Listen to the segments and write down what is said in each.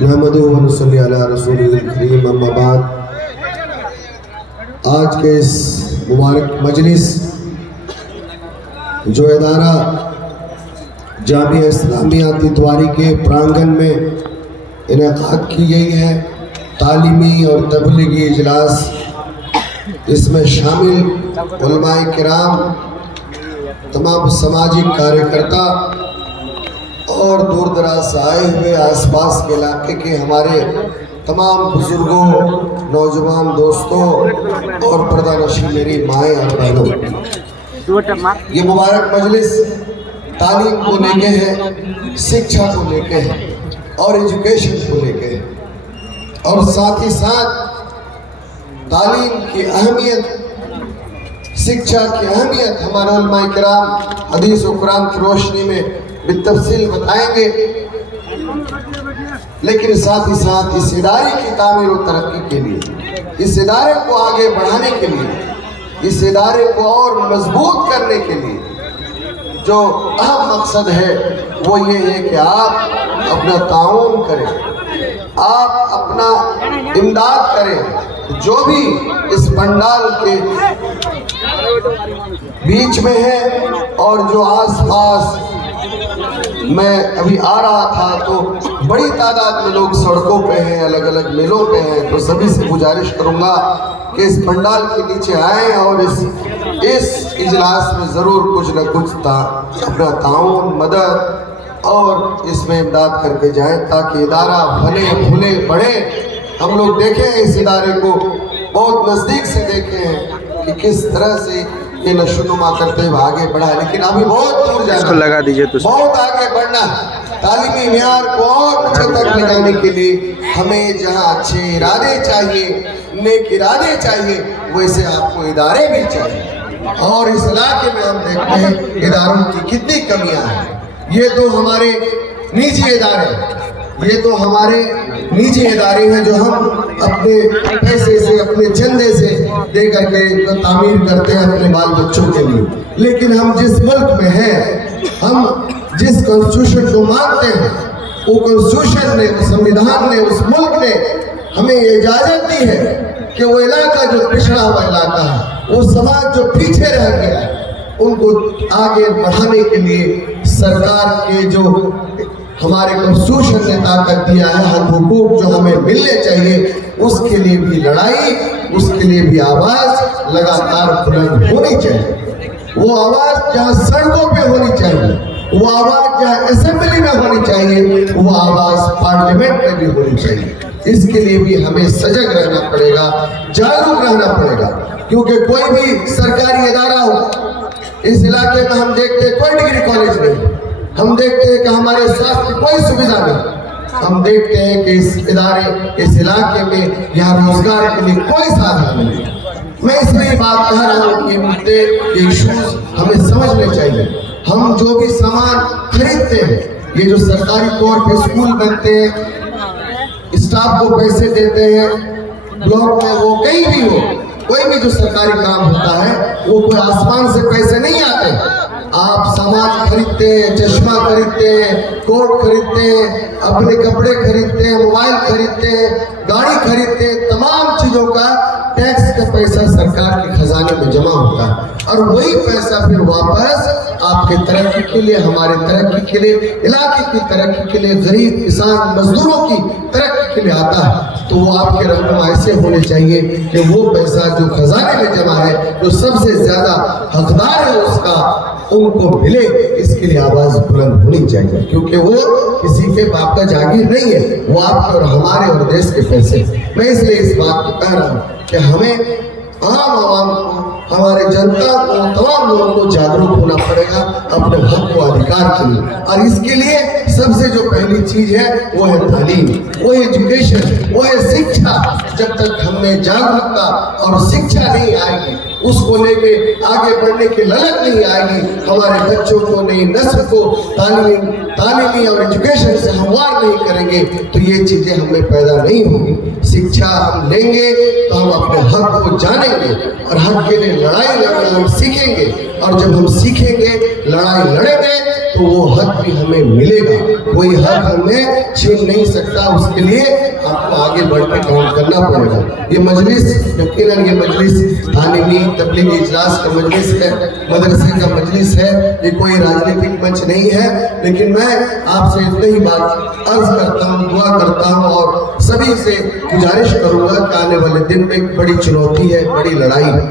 نحمدہ و نصلی علی رسول الکریم اما بعد، آج کے اس مبارک مجلس جو ادارہ جامعہ اسلامیہ تتواری کے پرانگن میں انعقاد کی گئی ہے، تعلیمی اور تبلیغی اجلاس، اس میں شامل علماء کرام، تمام سماجی کارکرتا اور دور دراز سے آئے ہوئے آس پاس کے علاقے کے ہمارے تمام بزرگوں، نوجوان دوستوں اور پردہ نشین میری مائیں اور بہنوں، یہ مبارک مجلس تعلیم کو لے کے ہے، شکشا کو لے کے ہے اور ایجوکیشن کو لے کے ہے، اور ساتھ ہی ساتھ تعلیم کی اہمیت، شکشا کی اہمیت ہمارے علماء کرام حدیث و قرآن کی روشنی میں بالتفصیل بتائیں گے، لیکن ساتھ ہی ساتھ اس ادارے کی تعمیر و ترقی کے لیے، اس ادارے کو آگے بڑھانے کے لیے، اس ادارے کو اور مضبوط کرنے کے لیے جو اہم مقصد ہے وہ یہ ہے کہ آپ اپنا تعاون کریں، آپ اپنا امداد کریں، جو بھی اس پنڈال کے بیچ میں ہے اور جو آس پاس میں ابھی آ رہا تھا تو بڑی تعداد میں لوگ سڑکوں پہ ہیں، الگ الگ میلوں پہ ہیں، تو سبھی سے گزارش کروں گا کہ اس پنڈال کے نیچے آئیں اور اس اجلاس میں ضرور کچھ نہ کچھ اپنا تعاون، مدد اور اس میں امداد کر کے جائیں، تاکہ ادارہ پھلے پھولے بڑھے۔ ہم لوگ دیکھیں اس ادارے کو بہت نزدیک سے دیکھیں ہیں کہ کس طرح سے یہ نشوونما کرتے ہوئے آگے بڑھا ہے، لیکن ابھی بہت دور جانا ہے، بہت آگے بڑھنا ہے۔ تعلیمی معیار کو اور اونچے تک لے جانے کے لیے ہمیں جہاں اچھے ارادے چاہیے، نیک ارادے چاہیے، ویسے آپ کو ادارے بھی چاہیے۔ اور اس علاقے میں ہم دیکھتے ہیں اداروں کی کتنی کمیاں ہیں۔ یہ تو ہمارے نجی ادارے ہیں، یہ تو ہمارے نجی ادارے ہیں جو ہم اپنے پیسے سے، اپنے چندے سے دے کر کے تعمیر کرتے ہیں اپنے بال بچوں کے لیے۔ لیکن ہم جس ملک میں ہیں، ہم جس کانسٹیٹیوشن کو مانتے ہیں، وہ کانسٹیٹیوشن نے، سمویدھان نے، اس ملک نے ہمیں اجازت دی ہے کہ وہ علاقہ جو پچھڑا ہوا علاقہ ہے، وہ سماج جو پیچھے رہ گیا ہے، ان کو آگے بڑھانے کے لیے سرکار کے جو ہمارے کانسٹیٹیوشن نے طاقت دیا ہے، حق حقوق جو ہمیں ملنے چاہیے، اس کے لیے بھی لڑائی، اس کے لیے بھی آواز لگاتار بلند ہونی چاہیے۔ وہ آواز جہاں سڑکوں پہ ہونی چاہیے، وہ آواز جہاں اسمبلی میں ہونی چاہیے، وہ آواز پارلیمنٹ میں بھی ہونی چاہیے۔ اس کے لیے بھی ہمیں سجگ رہنا پڑے گا، جاگروک رہنا پڑے گا، کیونکہ کوئی بھی سرکاری ادارہ ہو، اس علاقے میں ہم دیکھتے ہیں کوئی ڈگری کالج نہیں، ہم دیکھتے ہیں کہ ہمارے ساتھ کوئی سویدھا نہیں، ہم دیکھتے ہیں کہ اس علاقے میں یہاں روزگار کے لیے کوئی سادھن نہیں۔ میں اس لیے بات کہہ رہا ہوں کہ یہ مدعے، یہ ایشوز ہمیں سمجھنے چاہیے۔ ہم جو بھی سامان خریدتے ہیں، یہ جو سرکاری طور پہ اسکول بنتے ہیں، اسٹاف کو پیسے دیتے ہیں، بلاک میں وہ کہیں بھی ہو، کوئی بھی جو سرکاری کام ہوتا ہے وہ کوئی آسمان سے پیسے نہیں آتے۔ آپ سامان خریدتے ہیں، چشمہ خریدتے ہیں، کوٹ خریدتے ہیں، اپنے کپڑے خریدتے ہیں، موبائل خریدتے ہیں، گاڑی خریدتے ہیں، تمام چیزوں کا ٹیکس کا پیسہ سرکار کے خزانے میں جمع ہوتا ہے، اور وہی پیسہ پھر واپس آپ کے ترقی کے لیے، ہمارے ترقی کے لیے، علاقے کی ترقی کے لیے، غریب کسان مزدوروں کی ترقی کے لیے آتا ہے۔ تو وہ آپ کے رہنما ایسے ہونے چاہیے کہ وہ پیسہ جو خزانے میں جمع ہے، جو سب سے زیادہ حقدار ہے اس کا، ان کو ملے۔ اس کے لیے آواز بلند ہونی چاہیے، کیونکہ وہ کسی کے باپ کا جاگیر نہیں ہے، وہ آپ کے اور ہمارے اور دیش کے پیسے۔ میں اس لیے اس بات کو کہہ رہا ہوں کہ ہمیں عام عوام کو، ہمارے جنتا کو، تمام لوگوں کو جاگروک ہونا پڑے گا اپنے حق و ادھیکار کے لیے، اور اس کے لیے سب سے جو پہلی چیز ہے وہ ہے تعلیم، وہ ہے ایجوکیشن، وہ ہے شکشا۔ جب تک ہم میں جاگرکتا اور شکشا نہیں آئے گی، اس کو لے کے آگے بڑھنے کی للک نہیں آئے گی، ہمارے بچوں کو، نئی نسل کو تعلیمی اور ایجوکیشن سے ہموار نہیں کریں گے تو یہ چیزیں ہمیں پیدا نہیں ہوگی۔ شکشا ہم لیں گے تو ہم اپنے حق کو جانیں گے، اور حق کے لیے لڑائی لڑنا ہم سیکھیں گے، اور جب ہم سیکھیں گے، لڑائی لڑیں گے، تو وہ حق بھی ہمیں ملے گا. کوئی حق ہمیں چھین نہیں سکتا. اس کے لیے آپ کو آگے بڑھ کے کام کرنا پڑے گا. یہ مجلس یقیناً یہ مجلس تعلیمی تبلیغی اجلاس کا مجلس ہے, مدرسے کا مجلس ہے, یہ کوئی راجنیتک منچ نہیں ہے. لیکن میں آپ سے اتنی ہی بات عرض کرتا ہوں, دعا کرتا ہوں اور سبھی سے گزارش کروں گا کہ آنے والے دن میں ایک بڑی چنوتی ہے, بڑی لڑائی ہے,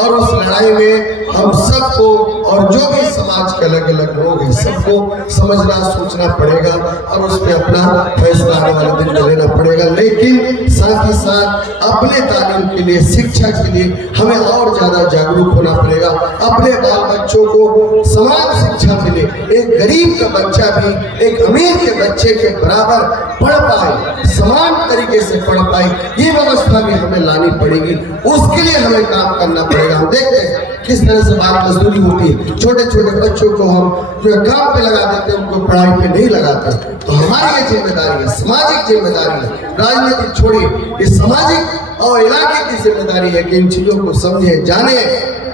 اور اس لڑائی میں ہم سب کو اور جو بھی سماج کے الگ الگ لوگ ہیں سب کو سمجھنا سوچنا پڑے گا اور اس پہ اپنا فیصلہ آنے والے دن میں لینا پڑے گا. لیکن ساتھ ہی ساتھ اپنے تعلیم کے لیے, شکشا کے لیے ہمیں اور زیادہ جاگروک ہونا پڑے گا. اپنے بال بچوں کو سمان شکشا ملے, ایک غریب کا بچہ بھی ایک امیر کے بچے کے برابر پڑھ پائے, سمان طریقے سے پڑھ پائے, یہ ویوستھا بھی ہمیں لانی پڑے گی. اس کے لیے ہمیں کام کرنا پڑے گا. ہم دیکھتے ہیں کس طرح سے بال مزدوری ہوتی ہے, چھوٹے چھوٹے بچوں کو ہم جو کام پہ لگا دیتے ہیں ان کو پڑھائی پہ نہیں لگاتے. تو ہماری یہ ذمہ داری ہے, سماجک ذمہ داری ہے, راجنیتک چھوڑیے, یہ سماجک اور علاقے کی ذمہ داری ہے کہ ان چیزوں کو سمجھیں, جانیں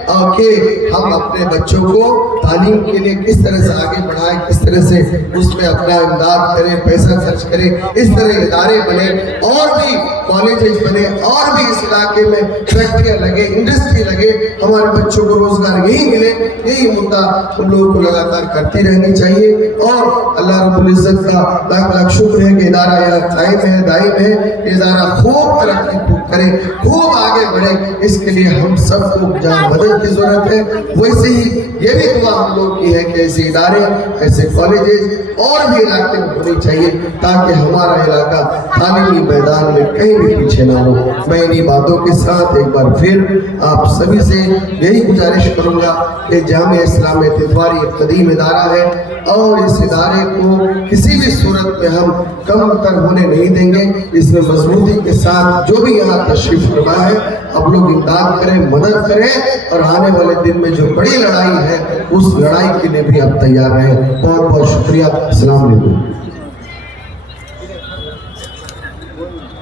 اور کہ ہم اپنے بچوں کو تعلیم کے لیے کس طرح سے آگے بڑھائیں, کس طرح سے اس میں اپنا امداد کریں, پیسہ خرچ کریں. اس طرح ادارے بنے اور بھی کالجز بنے اور بھی اس علاقے میں فیکٹریاں لگے, انڈسٹری لگے, ہمارے بچوں کو روزگار یہی ملے. یہی مدعا ہم لوگوں کو لگاتار کرتی رہنی چاہیے. اور اللہ رب العزت کا لاکھ لاکھ شکر ہے کہ ادارہ یہاں قائم ہے, دائم ہے. ادارہ خوب ترقی کرے, خوب آگے بڑھے. اس کے لیے ہم سب کو جہاں مدد کی ضرورت ہے, ویسے ہی یہ بھی دعا ہم لوگ کی ہے کہ ایسے ادارے, ایسے کالجز اور بھی علاقے میں ہونی چاہیے تاکہ ہمارا علاقہ تعلیمی میدان میں کہیں بھی پیچھے نہ ہو. میں انہی باتوں کے ساتھ ایک بار پھر آپ سبھی سے یہی گزارش کروں گا کہ جامعہ اسلامیہ تیتواری ایک قدیم ادارہ ہے اور اس ادارے کو کسی بھی صورت میں ہم کم تر ہونے نہیں دیں گے. اس میں مضبوطی کے ساتھ جو بھی یہاں تشریف فرما ہے اب لوگ امداد کریں, مدد کریں اور آنے والے دن میں جو بڑی لڑائی ہے اس لڑائی کے لیے بھی آپ تیار رہیں. بہت بہت شکریہ. السلام علیکم.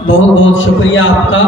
بہت بہت شکریہ آپ کا.